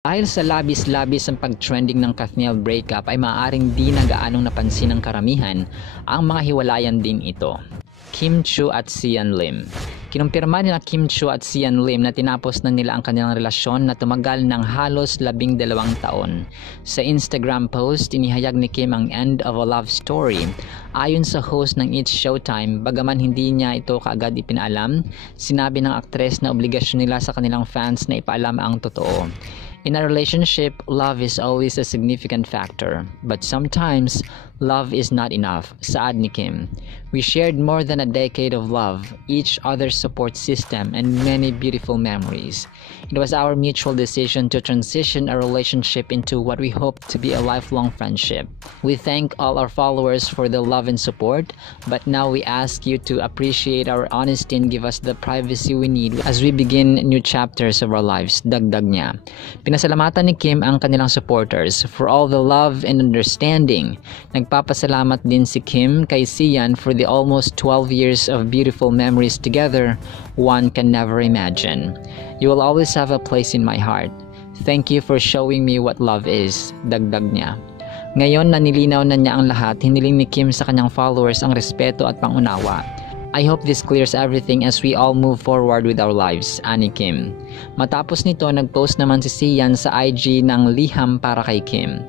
Dahil sa labis-labis ang pag-trending ng Kathniel breakup ay maaaring di na gaanong napansin ng karamihan ang mga hiwalayan din ito. Kim Chiu at Sian Lim. Kinumpirma nila Kim Chiu at Sian Lim na tinapos na nila ang kanilang relasyon na tumagal ng halos 12 taon. Sa Instagram post, inihayag ni Kim ang end of a love story. Ayon sa host ng It's Showtime, bagaman hindi niya ito kaagad ipinaalam, sinabi ng aktres na obligasyon nila sa kanilang fans na ipaalam ang totoo. In a relationship, love is always a significant factor, but sometimes love is not enough, saad ni Kim. We shared more than a decade of love, each other's support system, and many beautiful memories. It was our mutual decision to transition our relationship into what we hope to be a lifelong friendship. We thank all our followers for the love and support, but now we ask you to appreciate our honesty and give us the privacy we need as we begin new chapters of our lives, dagdag niya. Pinasalamatan ni Kim ang kanilang supporters for all the love and understanding. Nagpapasalamat din si Kim kay Sian for the almost 12 years of beautiful memories together one can never imagine. You will always have a place in my heart. Thank you for showing me what love is, dagdag niya. Ngayon na nilinaw na niya ang lahat, hiniling ni Kim sa kanyang followers ang respeto at pangunawa. I hope this clears everything as we all move forward with our lives, ani Kim. Matapos nito, nag-post naman si Sian sa IG ng liham para kay Kim.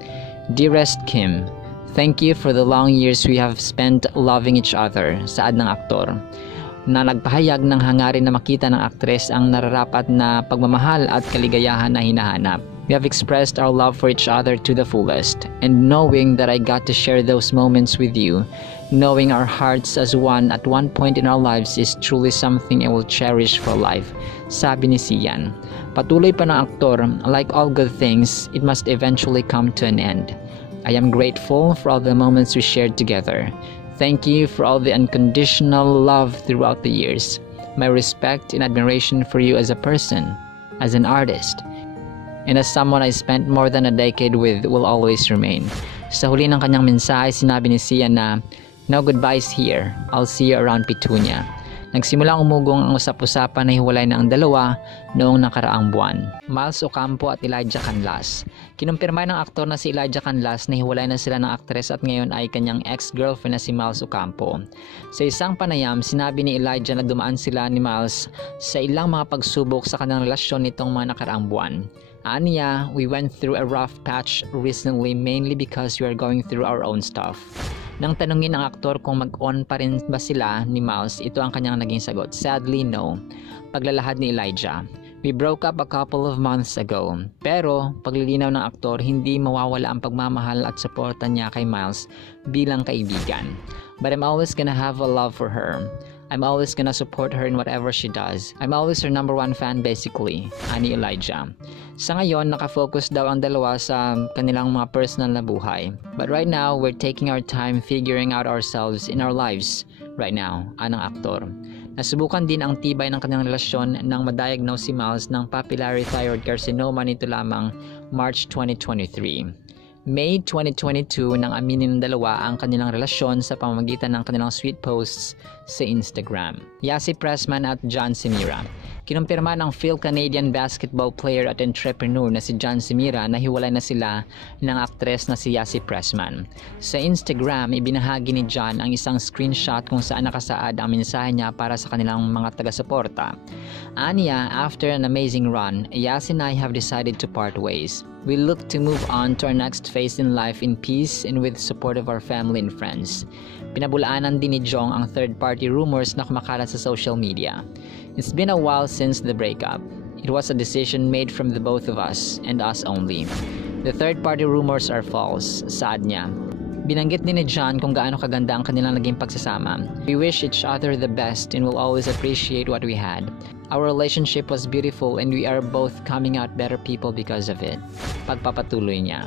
Dearest Kim, thank you for the long years we have spent loving each other, saad ng aktor, na nagpahayag ng hangarin na makita ng aktres ang nararapat na pagmamahal at kaligayahan na hinahanap. We have expressed our love for each other to the fullest, and knowing that I got to share those moments with you, knowing our hearts as one at one point in our lives is truly something I will cherish for life, sabi ni Sian. Patuloy pa ng aktor, like all good things, it must eventually come to an end. I am grateful for all the moments we shared together. Thank you for all the unconditional love throughout the years. My respect and admiration for you as a person, as an artist, and as someone I spent more than a decade with will always remain. Sa huli ng kanyang mensahe, sinabi ni Sian na, "No goodbyes here. I'll see you around Petunia." Nagsimulang umugong ang usap-usapan na hiwalay na ang dalawa noong nakaraang buwan. Miles Ocampo at Elijah Canlas. Kinumpirma ng aktor na si Elijah Canlas na hiwalay na sila ng aktres at ngayon ay kanyang ex-girlfriend na si Miles Ocampo. Sa isang panayam, sinabi ni Elijah na dumaan sila ni Miles sa ilang mga pagsubok sa kanilang relasyon nitong mga nakaraang buwan. Aniya, we went through a rough patch recently mainly because we are going through our own stuff. Nang tanungin ng aktor kung mag-on pa rin ba sila ni Miles, ito ang kanyang naging sagot. Sadly, no. Paglalahad ni Elijah. We broke up a couple of months ago. Pero, paglilinaw ng aktor, hindi mawawala ang pagmamahal at suporta niya kay Miles bilang kaibigan. But I'm always gonna have a love for her. I'm always gonna support her in whatever she does. I'm always her number one fan basically, ani Elijah. Sa ngayon, nakafocus daw ang dalawa sa kanilang mga personal na buhay. But right now, we're taking our time figuring out ourselves in our lives right now, anang aktor. Nasubukan din ang tibay ng kanilang relasyon nang ma-diagnose si Miles ng papillary thyroid carcinoma nito lamang March 2023. May 2022 nang aminin ng dalawa ang kanilang relasyon sa pamamagitan ng kanilang sweet posts sa Instagram. Yasi Pressman at John Simira. Kinumpirma ng Phil-Canadian basketball player at entrepreneur na si John Simira na hiwalay na sila ng aktres na si Yasi Pressman. Sa Instagram, ibinahagi ni John ang isang screenshot kung saan nakasaad ang mensahe niya para sa kanilang mga taga-suporta. Aniya, after an amazing run, Yasi and I have decided to part ways. We look to move on to our next phase in life in peace and with support of our family and friends. Pinabulaanan din ni Jong ang third-party rumors na kumakalat sa social media. It's been a while since the breakup. It was a decision made from the both of us and us only. The third-party rumors are false, saad niya. Binanggit din ni John kung gaano kaganda ang kanilang naging pagsasama. We wish each other the best and will always appreciate what we had. Our relationship was beautiful and we are both coming out better people because of it. Pagpapatuloy niya.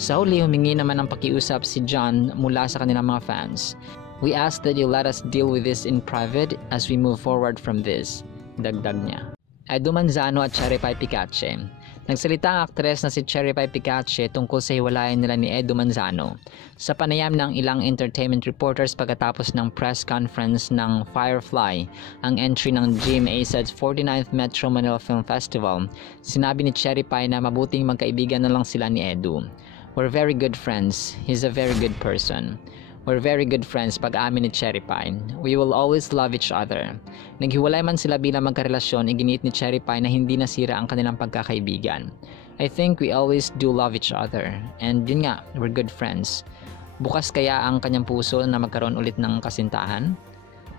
Sa huli, humingi naman ng pakiusap si John mula sa kanilang mga fans. We ask that you let us deal with this in private as we move forward from this. Dagdag niya. Edu Manzano at Charipay Picache. Nagsalita ang aktres na si Cherry Pie Picache tungkol sa hiwalayan nila ni Edu Manzano. Sa panayam ng ilang entertainment reporters pagkatapos ng press conference ng Firefly, ang entry ng GMA sa 49th Metro Manila Film Festival, sinabi ni Cherry Pie na mabuting magkaibigan na lang sila ni Edu. We're very good friends. He's a very good person. We're very good friends, pag-amin ni Cherry Pie. We will always love each other. Naghiwalay man sila bilang magkarelasyon, iginiit ni Cherry Pie na hindi nasira ang kanilang pagkakaibigan. I think we always do love each other. And yun nga, we're good friends. Bukas kaya ang kanyang puso na magkaroon ulit ng kasintahan?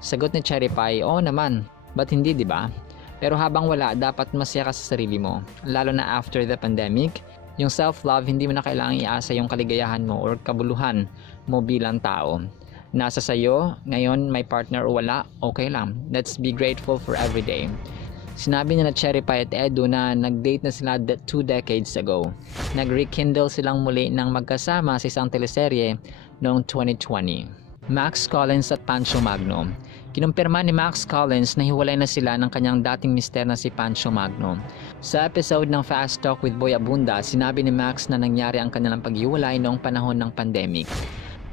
Sagot ni Cherry Pie, oo naman. Ba't hindi, di ba? Pero habang wala, dapat masaya ka sa sarili mo. Lalo na after the pandemic, yung self-love, hindi mo na kailangang iasa yung kaligayahan mo or kabuluhan mo bilang tao. Nasa sayo, ngayon may partner o wala, okay lang. Let's be grateful for every day. Sinabi niya na Cherry Pie at Edu na nag-date na sila 2 decades ago. Nag-rekindle silang muli ng magkasama sa isang teleserye noong 2020. Max Collins at Pancho Magno. Kinumpirma ni Max Collins na hiwalay na sila ng kanyang dating mister na si Pancho Magno. Sa episode ng Fast Talk with Boy Abunda, sinabi ni Max na nangyari ang kanilang paghiwalay noong panahon ng pandemic.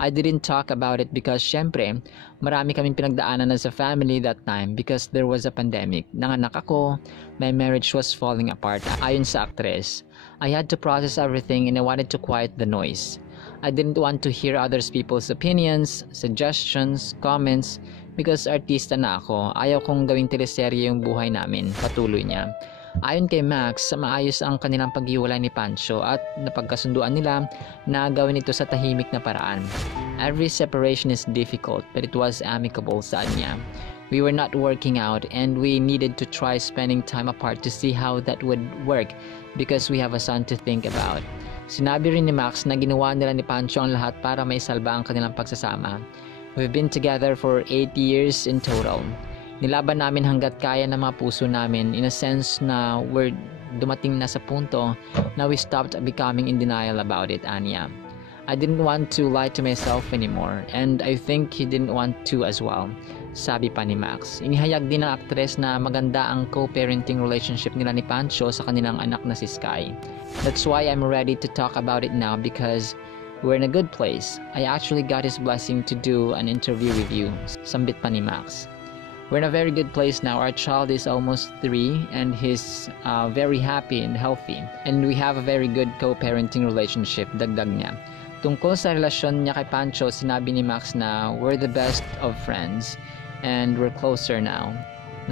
I didn't talk about it because syempre, marami kaming pinagdaanan as a family that time because there was a pandemic. Nanganak ako, my marriage was falling apart. Ayon sa aktres, I had to process everything and I wanted to quiet the noise. I didn't want to hear other people's opinions, suggestions, comments, because artista na ako, ayaw kong gawing teleserye yung buhay namin, patuloy niya. Ayon kay Max, maayos ang kanilang paghiwalay ni Pancho at napagkasunduan nila na gawin ito sa tahimik na paraan. Every separation is difficult but it was amicable, saad niya. We were not working out and we needed to try spending time apart to see how that would work because we have a son to think about. Sinabi rin ni Max na ginawa nila ni Pancho ang lahat para maisalba ang kanilang pagsasama. We've been together for 8 years in total. Nilaban namin hanggat kaya ng mga puso namin in a sense na we're dumating na sa punto na we stopped becoming in denial about it, Anya. I didn't want to lie to myself anymore and I think he didn't want to as well, sabi pa ni Max. Inihayag din ng aktres na maganda ang co-parenting relationship nila ni Pancho sa kanilang anak na si Sky. That's why I'm ready to talk about it now because we're in a good place. I actually got his blessing to do an interview with you, sambit pa ni Max. We're in a very good place now. Our child is almost 3 and he's very happy and healthy. And we have a very good co-parenting relationship, dagdag niya. Tungkol sa relasyon niya kay Pancho, sinabi ni Max na we're the best of friends and we're closer now.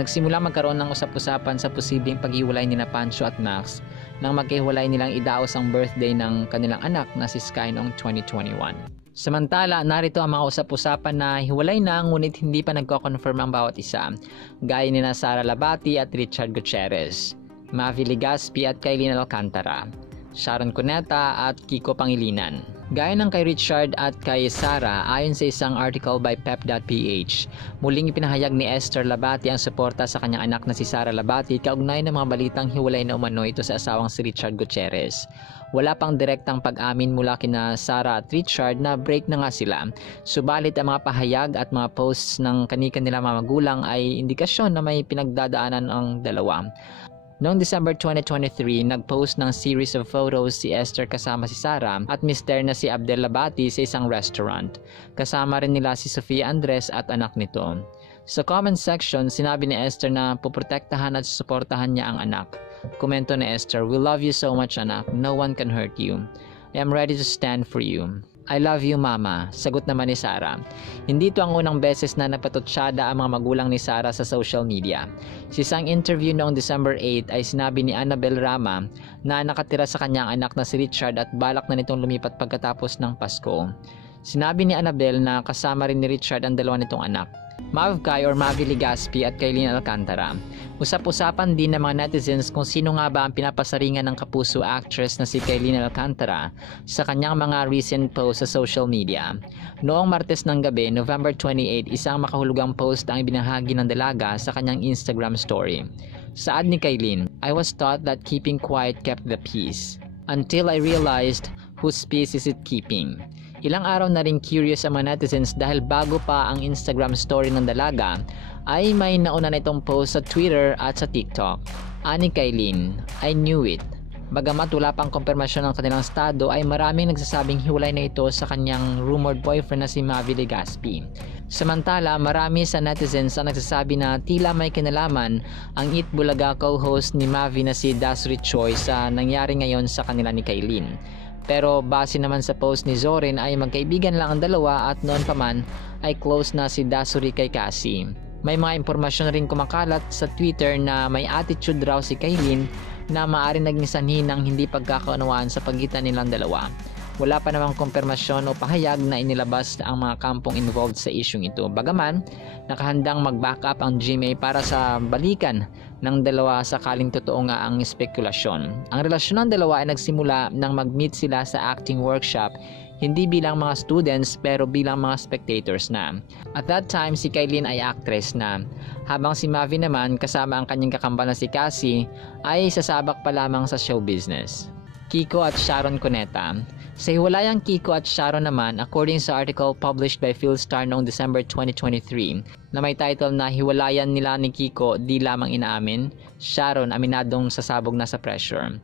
Nagsimula magkaroon ng usap-usapan sa posibleng paghiwalay ni na Pancho at Max nang magkahiwalay nilang idaos ang birthday ng kanilang anak na si Sky noong 2021. Samantala, narito ang mga usap-usapan na hiwalay na ngunit hindi pa nagko-confirm ang bawat isa, gaya ni na Sara Labati at Richard Gutierrez, Mavi Legaspi at Kailin Alcantara, Sharon Cuneta at Kiko Pangilinan. Gaya ng kay Richard at kay Sara, ayon sa isang article by pep.ph, muling ipinahayag ni Esther Labati ang suporta sa kanyang anak na si Sara Labati kaugnay ng mga balitang hiwalay na umano ito sa asawang si Richard Gutierrez. Wala pang direktang pag-amin mula kina Sara at Richard na break na nga sila. Subalit ang mga pahayag at mga posts ng kani-kanila mga magulang ay indikasyon na may pinagdadaanan ang dalawa. Noong December 2023, nag-post ng series of photos si Esther kasama si Sara at mister na si Abdel Labati sa isang restaurant. Kasama rin nila si Sofia Andres at anak nito. Sa comment section, sinabi ni Esther na puprotektahan at susuportahan niya ang anak. Komento ni Esther, "We love you so much, anak. No one can hurt you. I am ready to stand for you. I love you, mama," sagot naman ni Sara. Hindi ito ang unang beses na napatutsyada ang mga magulang ni Sara sa social media. Sa isang interview noong December 8 ay sinabi ni Annabel Rama na nakatira sa kanyang anak na si Richard at balak na nitong lumipat pagkatapos ng Pasko. Sinabi ni Annabel na kasama rin ni Richard ang dalawa nitong anak, Mav Kai or Mavi Legaspi at Kailin Alcantara. Usap-usapan din ng mga netizens kung sino nga ba ang pinapasaringan ng kapuso actress na si Kailin Alcantara sa kanyang mga recent posts sa social media. Noong Martes ng gabi, November 28, isang makahulugang post ang ibinahagi ng dalaga sa kanyang Instagram story. Saad ni Kailin, "I was taught that keeping quiet kept the peace. Until I realized whose peace is it keeping." Ilang araw na rin curious ang mga netizens dahil bago pa ang Instagram story ng dalaga ay may nauna na itong post sa Twitter at sa TikTok. Ani Kailin, "I knew it. Bagamat wala pang kumpirmasyon ng kanilang estado ay maraming nagsasabing hiwalay na ito sa kanyang rumored boyfriend na si Mavi Legaspi. Samantala, marami sa netizens ang nagsasabi na tila may kinalaman ang Eat Bulaga co-host ni Mavi na si Dasri Choi sa nangyari ngayon sa kanila ni Kailin. Pero base naman sa post ni Zorin ay magkaibigan lang ang dalawa at noon pa man ay close na si Dasri kay Cassie. May mga impormasyon rin kumakalat sa Twitter na may attitude raw si Kailin na maaaring naging sanhi ng hindi pagkakaunawaan sa pagitan nilang dalawa. Wala pa namang kumpirmasyon o pahayag na inilabas ang mga kampong involved sa isyung ito. Bagaman, nakahandang mag-backup ang GMA para sa balikan ng dalawa sakaling totoo nga ang spekulasyon. Ang relasyon ng dalawa ay nagsimula nang mag-meet sila sa acting workshop, hindi bilang mga students pero bilang mga spectators na. At that time, si Kailin ay actress na. Habang si Mavi naman kasama ang kanyang kakambal na si Cassie ay sasabak pa lamang sa show business. Kiko at Sharon Cuneta. Sa hiwalayang Kiko at Sharon naman, according sa article published by Philstar noong December 2023 na may title na Hiwalayan nila ni Kiko di lamang inaamin, Sharon aminadong sasabog na sa pressure.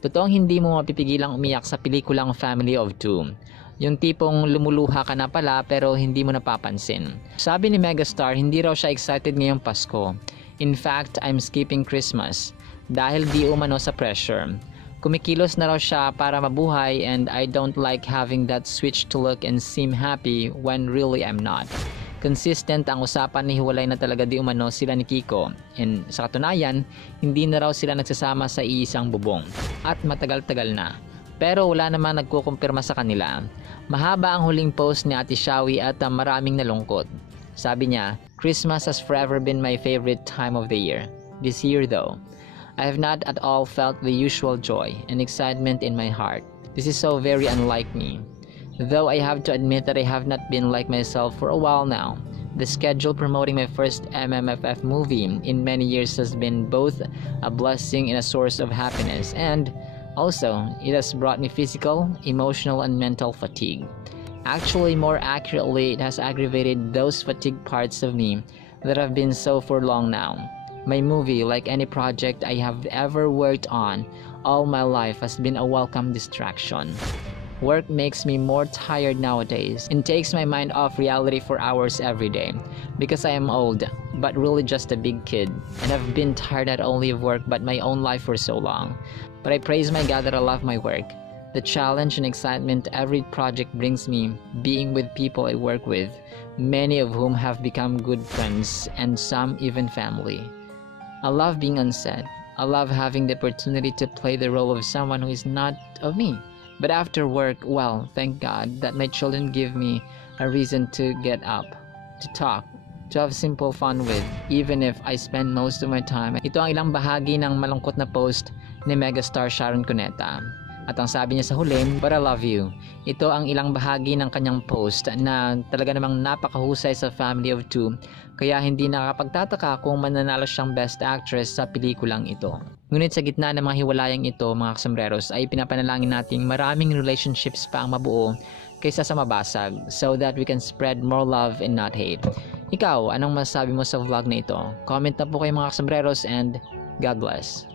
Totoong hindi mo mapipigilang umiyak sa pelikulang Family of Two. Yung tipong lumuluha ka na pala pero hindi mo napapansin. Sabi ni Megastar, hindi raw siya excited ngayong Pasko. In fact, I'm skipping Christmas dahil di umano sa pressure. Kumikilos na raw siya para mabuhay and I don't like having that switch to look and seem happy when really I'm not. Consistent ang usapan ni hiwalay na talaga di umano sila ni Kiko and sa katunayan, hindi na raw sila nagsasama sa iisang bubong at matagal-tagal na. Pero wala naman nagkukumpirma sa kanila. Mahaba ang huling post ni Ate Shawi at maraming nalungkot. Sabi niya, Christmas has forever been my favorite time of the year. This year though, I have not at all felt the usual joy and excitement in my heart. This is so very unlike me. Though I have to admit that I have not been like myself for a while now. The schedule promoting my first MMFF movie in many years has been both a blessing and a source of happiness, and also it has brought me physical, emotional, and mental fatigue. Actually, more accurately, it has aggravated those fatigue parts of me that have been so for long now. My movie, like any project I have ever worked on all my life, has been a welcome distraction. Work makes me more tired nowadays and takes my mind off reality for hours every day because I am old, but really just a big kid, and I've been tired not only of work but my own life for so long. But I praise my God that I love my work. The challenge and excitement every project brings me, being with people I work with, many of whom have become good friends and some even family. I love being on set. I love having the opportunity to play the role of someone who is not of me. But after work, well, thank God that my children give me a reason to get up, to talk, to have simple fun with, even if I spend most of my time. Ito ang ilang bahagi ng malungkot na post ni Megastar Sharon Cuneta. At ang sabi niya sa huli, but I love you. Ito ang ilang bahagi ng kanyang post na talaga namang napakahusay sa Family of Two, kaya hindi nakakapagtataka kung mananalo siyang Best Actress sa pelikulang ito. Ngunit sa gitna ng mga hiwalayang ito, mga kasombreros, ay pinapanalangin nating maraming relationships pa ang mabuo kaysa sa mabasag, so that we can spread more love and not hate. Ikaw, anong masasabi mo sa vlog na ito? Comment na po kayo mga kasombreros and God bless.